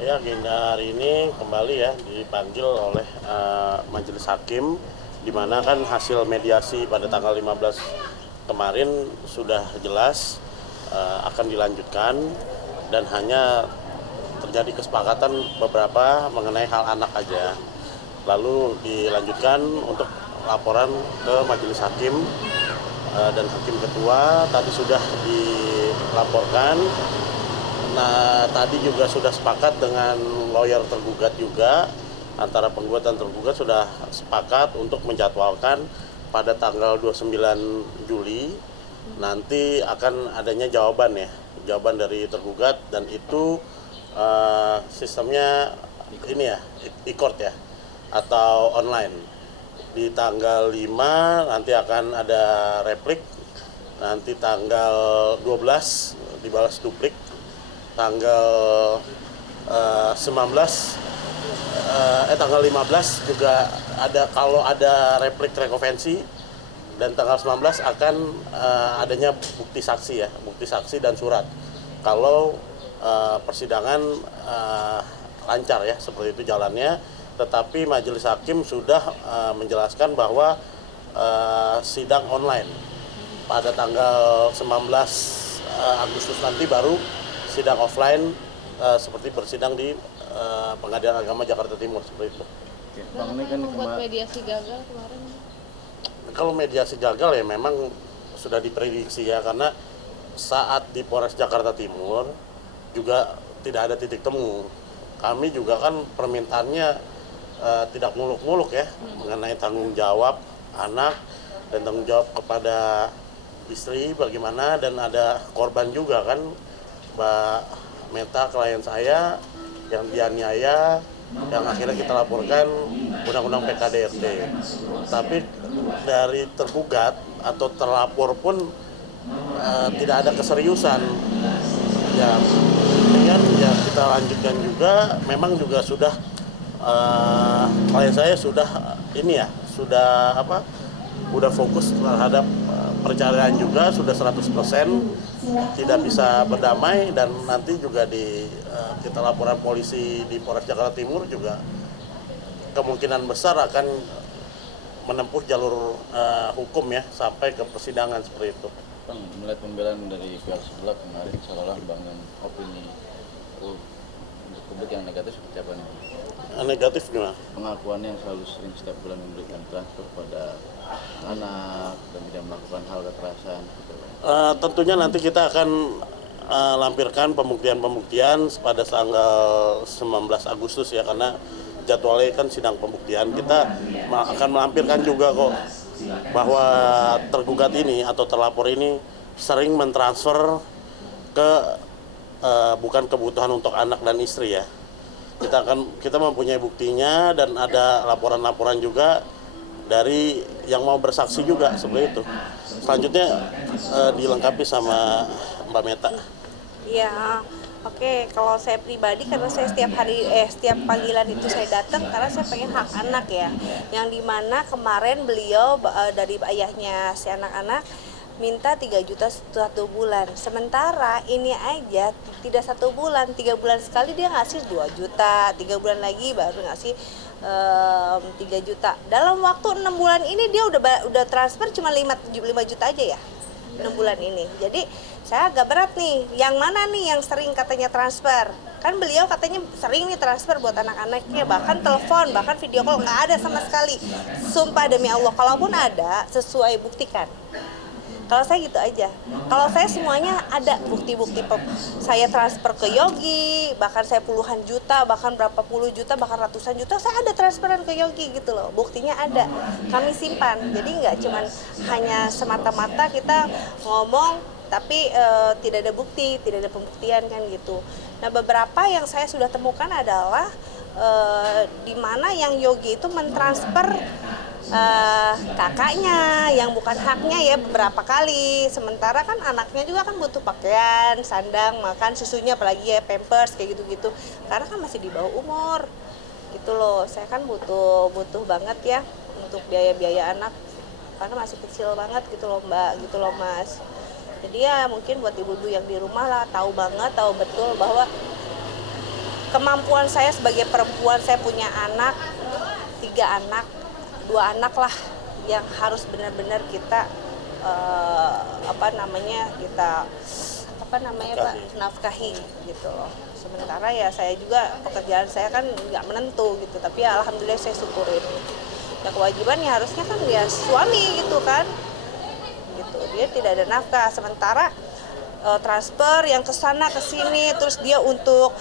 Ya, agenda hari ini kembali ya dipanggil oleh Majelis Hakim, di mana kan hasil mediasi pada tanggal 15 kemarin sudah jelas akan dilanjutkan dan hanya terjadi kesepakatan beberapa mengenai hal anak aja. Lalu dilanjutkan untuk laporan ke Majelis Hakim dan Hakim Ketua tadi sudah dilaporkan. Nah, tadi juga sudah sepakat dengan lawyer tergugat juga, antara penggugat dan tergugat sudah sepakat untuk menjadwalkan pada tanggal 29 Juli nanti akan adanya jawaban ya, jawaban dari tergugat, dan itu sistemnya ini ya, e-court ya, atau online. Di tanggal 5 nanti akan ada replik, nanti tanggal 12 dibalas duplik, tanggal 15 juga ada, kalau ada replik rekonvensi, dan tanggal 19 akan adanya bukti saksi dan surat kalau persidangan lancar ya, seperti itu jalannya. Tetapi Majelis Hakim sudah menjelaskan bahwa sidang online pada tanggal 19 Agustus nanti baru sidang offline seperti bersidang di Pengadilan Agama Jakarta Timur, seperti itu. Bang, ini kan membuat mediasi gagal kemarin. Kalau mediasi gagal ya memang sudah diprediksi ya, karena saat di Polres Jakarta Timur juga tidak ada titik temu. Kami juga kan permintaannya tidak muluk-muluk ya, mengenai tanggung jawab anak dan tanggung jawab kepada istri bagaimana, dan ada korban juga kan, Mbak Meta, klien saya yang dianiaya, yang akhirnya kita laporkan undang-undang PKDRT. Tapi dari tergugat atau terlapor pun tidak ada keseriusan. Ya, dengan ya kita lanjutkan juga. Memang juga sudah klien saya sudah ini ya, sudah udah fokus terhadap perceraian juga, sudah 100% tidak bisa berdamai, dan nanti juga kita laporan polisi di Polres Jakarta Timur juga kemungkinan besar akan menempuh jalur hukum ya sampai ke persidangan, seperti itu. Bang, melihat pembelaan dari pihak sebelah kemarin seolah membangun opini untuk publik yang negatif seperti apa nih? Negatif gimana? Pengakuannya yang selalu sering setiap bulan memberikan transfer pada anak dan tidak melakukan hal kekerasan. Tentunya nanti kita akan lampirkan pembuktian pada tanggal 19 Agustus ya, karena jadwalnya kan sidang pembuktian. Kita akan melampirkan juga kok bahwa tergugat ini atau terlapor ini sering mentransfer ke bukan kebutuhan untuk anak dan istri ya. Kita mempunyai buktinya, dan ada laporan-laporan juga dari yang mau bersaksi juga, seperti itu. Selanjutnya dilengkapi sama Mbak Meta. Iya, oke. Kalau saya pribadi, karena saya setiap panggilan itu saya datang karena saya pengen hak anak ya. Yang dimana kemarin beliau dari ayahnya si anak-anak minta 3 juta 1 bulan. Sementara ini aja tidak 1 bulan, 3 bulan sekali dia ngasih 2 juta, 3 bulan lagi baru ngasih 3 juta. Dalam waktu 6 bulan ini dia udah transfer cuma 5 juta aja ya, 6 bulan ini. Jadi saya agak berat nih, yang mana nih yang sering katanya transfer? Kan beliau katanya sering nih transfer buat anak-anaknya, bahkan telepon, bahkan video call, nggak ada sama sekali. Sumpah demi Allah, kalaupun ada, sesuai buktikan. Kalau saya gitu aja. Kalau saya semuanya ada bukti-bukti saya transfer ke Yogi, bahkan saya puluhan juta, bahkan berapa puluh juta, bahkan ratusan juta, saya ada transferan ke Yogi gitu loh. Buktinya ada. Kami simpan. Jadi nggak cuman hanya semata-mata kita ngomong tapi tidak ada bukti, tidak ada pembuktian kan gitu. Nah, beberapa yang saya sudah temukan adalah di mana yang Yogi itu mentransfer kakaknya yang bukan haknya ya beberapa kali. Sementara kan anaknya juga kan butuh pakaian, sandang, makan, susunya, apalagi ya pampers kayak gitu-gitu. Karena kan masih di bawah umur gitu loh. Saya kan butuh banget ya untuk biaya-biaya anak karena masih kecil banget gitu loh Mbak, gitu loh Mas. Jadi ya mungkin buat ibu-ibu yang di rumah lah tahu betul bahwa kemampuan saya sebagai perempuan, saya punya anak, 3 anak, 2 anak lah yang harus benar-benar kita Pak, nafkahi gitu loh. Sementara ya saya juga pekerjaan saya kan nggak menentu gitu, tapi ya alhamdulillah saya syukurin. Ya kewajiban ya harusnya kan dia suami gitu kan, gitu dia tidak ada nafkah, sementara transfer yang ke sana ke sini, terus dia untuk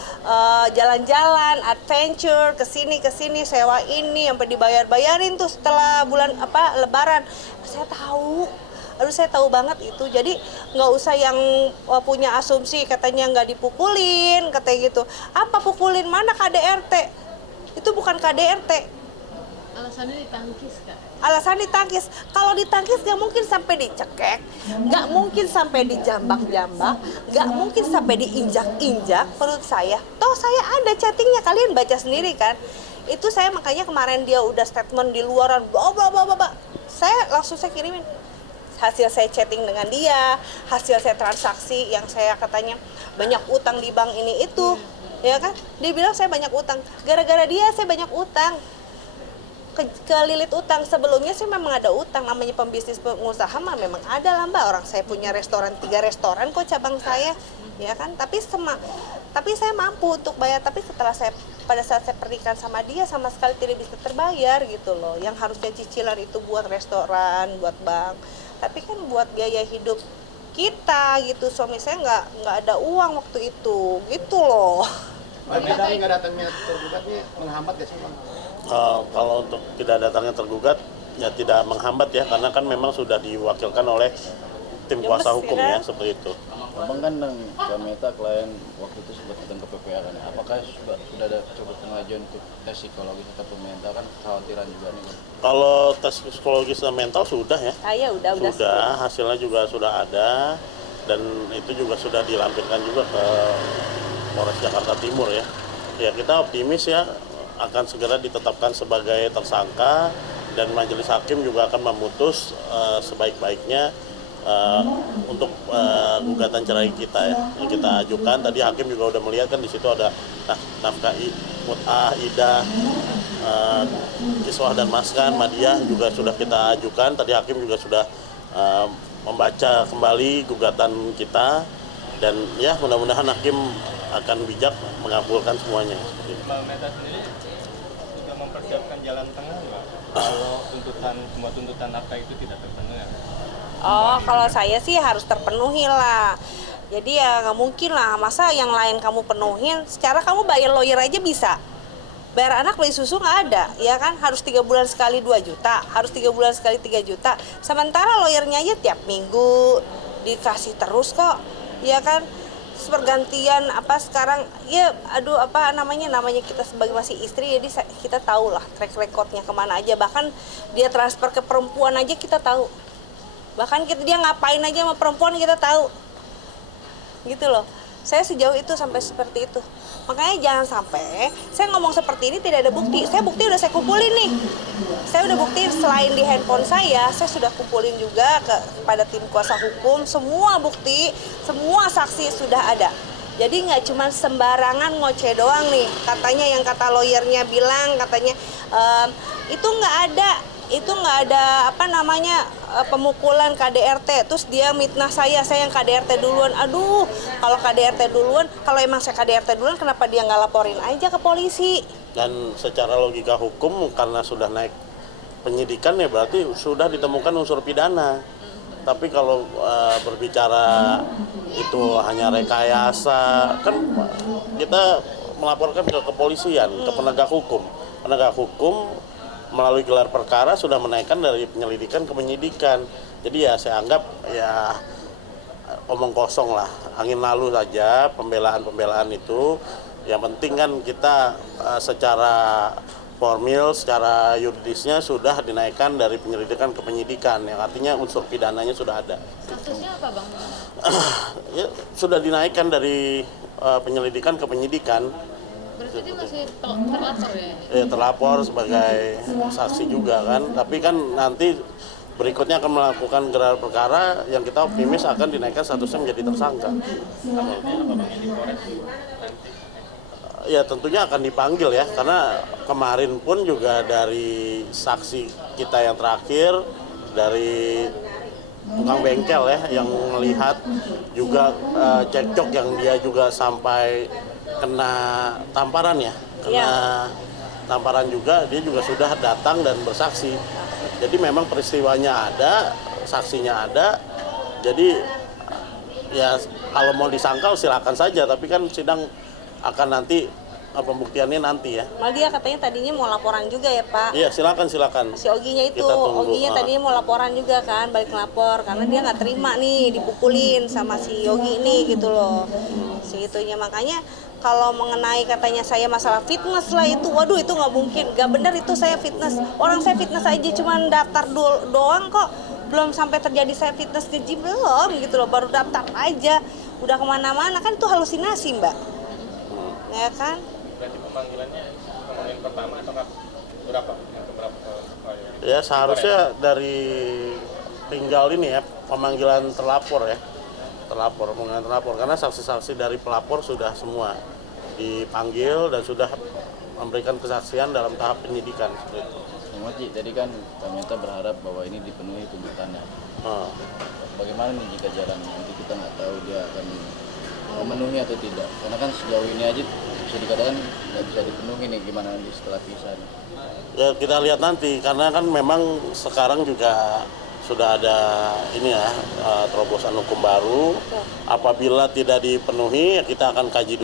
jalan-jalan adventure ke sini sewa ini sampai dibayar-bayarin tuh setelah bulan Lebaran. Saya tahu banget itu. Jadi nggak usah yang punya asumsi katanya nggak dipukulin katanya gitu. Apa pukulin, mana KDRT? Itu bukan KDRT. Alasannya ditangkis, Kak. Alasan ditangkis. Kalau ditangkis nggak mungkin sampai dicekek, nggak mungkin sampai dijambak-jambak, nggak mungkin sampai diinjak-injak perut saya. Toh saya ada chattingnya, kalian baca sendiri kan. Itu saya makanya kemarin dia udah statement di luaran, saya langsung kirimin hasil saya chatting dengan dia, hasil saya transaksi yang saya katanya banyak utang di bank ini itu, ya kan? Dia bilang saya banyak utang. Gara-gara dia saya banyak utang. Kelilit utang. Sebelumnya sih memang ada utang, namanya pembisnis pengusaha mah memang ada lah Mbak. Orang saya punya restoran, 3 restoran kok cabang saya, ya kan? Tapi saya mampu untuk bayar. Tapi pada saat saya pernikahan sama dia sama sekali tidak bisa terbayar gitu loh. Yang harusnya cicilan itu buat restoran, buat bank. Tapi kan buat biaya hidup kita gitu, suami saya nggak ada uang waktu itu gitu loh. Nggak datangnya tergugat nih menghambat ya sih Bang? Kalau untuk tidak datangnya tergugat ya tidak menghambat ya, karena kan memang sudah diwakilkan oleh tim kuasa hukum ya, seperti itu. Abang kan dan Meta klien waktu itu sempat datang ke PPA kan, apakah sudah ada cukup pengajuan untuk tes psikologis atau pemerintah, kan kekhawatiran juga nih Bang? Kalau tes psikologis dan mental sudah ya, sudah hasilnya juga sudah ada, dan itu juga sudah dilampirkan juga ke Polres Jakarta Timur ya. Ya kita optimis ya akan segera ditetapkan sebagai tersangka, dan majelis hakim juga akan memutus sebaik-baiknya untuk gugatan cerai kita ya, yang kita ajukan. Tadi hakim juga udah melihat kan di situ ada nafkah mut'ah, idah, kiswah dan maskan, madiah juga sudah kita ajukan. Tadi hakim juga sudah membaca kembali gugatan kita, dan ya mudah-mudahan hakim akan bijak mengabulkan semuanya. Mbak Meta sendiri sudah mempersiapkan jalan tengah nggak kalau semua tuntutan nafkah itu tidak terpenuhi? Oh, kalau saya sih harus terpenuhi lah. Jadi ya nggak mungkin lah, masa yang lain kamu penuhin, secara kamu bayar lawyer aja bisa. Bayar anak beli susu nggak ada, ya kan? Harus 3 bulan sekali 2 juta, harus 3 bulan sekali 3 juta. Sementara lawyernya aja tiap minggu dikasih terus kok, ya kan? Pergantian sekarang ya namanya kita sebagai masih istri, jadi kita tahu lah track recordnya kemana aja. Bahkan dia transfer ke perempuan aja kita tahu, bahkan dia ngapain aja sama perempuan kita tahu gitu loh. Saya sejauh itu sampai seperti itu. Makanya jangan sampai saya ngomong seperti ini tidak ada bukti. Bukti udah saya kumpulin nih. Saya udah bukti selain di handphone saya sudah kumpulin juga kepada tim kuasa hukum. Semua bukti, semua saksi sudah ada. Jadi nggak cuma sembarangan ngoceh doang nih. Katanya yang kata lawyernya bilang katanya itu nggak ada pemukulan KDRT, terus dia mitnah saya yang KDRT duluan. Aduh, kalau KDRT duluan, kalau emang saya KDRT duluan, kenapa dia nggak laporin aja ke polisi? Dan secara logika hukum, karena sudah naik penyidikan ya berarti sudah ditemukan unsur pidana. Tapi kalau berbicara itu hanya rekayasa, kan kita melaporkan ke kepolisian, ke penegak hukum. Penegak hukum melalui gelar perkara sudah menaikkan dari penyelidikan ke penyidikan. Jadi ya saya anggap ya omong kosong lah, angin lalu saja pembelaan itu. Yang penting kan kita secara formil, secara yuridisnya sudah dinaikkan dari penyelidikan ke penyidikan, yang artinya unsur pidananya sudah ada. Kasusnya apa Bang? Ya, sudah dinaikkan dari penyelidikan ke penyidikan. Berarti dia masih terlapor ya? Terlapor sebagai saksi juga kan, tapi kan nanti berikutnya akan melakukan gelar perkara yang kita optimis akan dinaikkan statusnya menjadi tersangka. ya tentunya akan dipanggil ya, karena kemarin pun juga dari saksi kita yang terakhir dari tukang bengkel ya yang melihat juga cekcok yang dia juga sampai kena tamparan ya, kena tamparan juga, dia juga sudah datang dan bersaksi. Jadi memang peristiwanya ada, saksinya ada. Jadi ya kalau mau disangkal silakan saja, tapi kan sidang akan nanti pembuktiannya nanti ya. Malah dia katanya tadinya mau laporan juga ya Pak. Iya silakan. Si Oginya itu, Kita tunggu. Oginya tadinya mau laporan juga kan, balik lapor karena dia nggak terima nih dipukulin sama si Yogi ini gitu loh. Si itunya makanya kalau mengenai katanya saya masalah fitness lah itu, waduh itu nggak mungkin, nggak benar itu saya fitness. Orang saya fitness aja cuman daftar doang kok, belum sampai terjadi saya fitness ke gym belum gitu loh, baru daftar aja, udah kemana-mana kan itu halusinasi Mbak, ya kan? Berarti pemanggilannya pemanggilan pertama atau berapa? Yang keberapa? Ya seharusnya dari tinggal ini ya pemanggilan terlapor ya, pemanggilan terlapor karena saksi-saksi dari pelapor sudah semua dipanggil dan sudah memberikan kesaksian dalam tahap penyidikan seperti itu. Yang Moci, tadi kan Kameta berharap bahwa ini dipenuhi tuntutannya. Bagaimana nih jika jalan nanti kita nggak tahu dia akan memenuhi atau tidak? Karena kan sejauh ini aja bisa dikatakan nggak bisa dipenuhi nih, gimana nanti setelah pisah nih? Ya kita lihat nanti karena kan memang sekarang juga sudah ada ini ya terobosan hukum baru. Apabila tidak dipenuhi ya kita akan kaji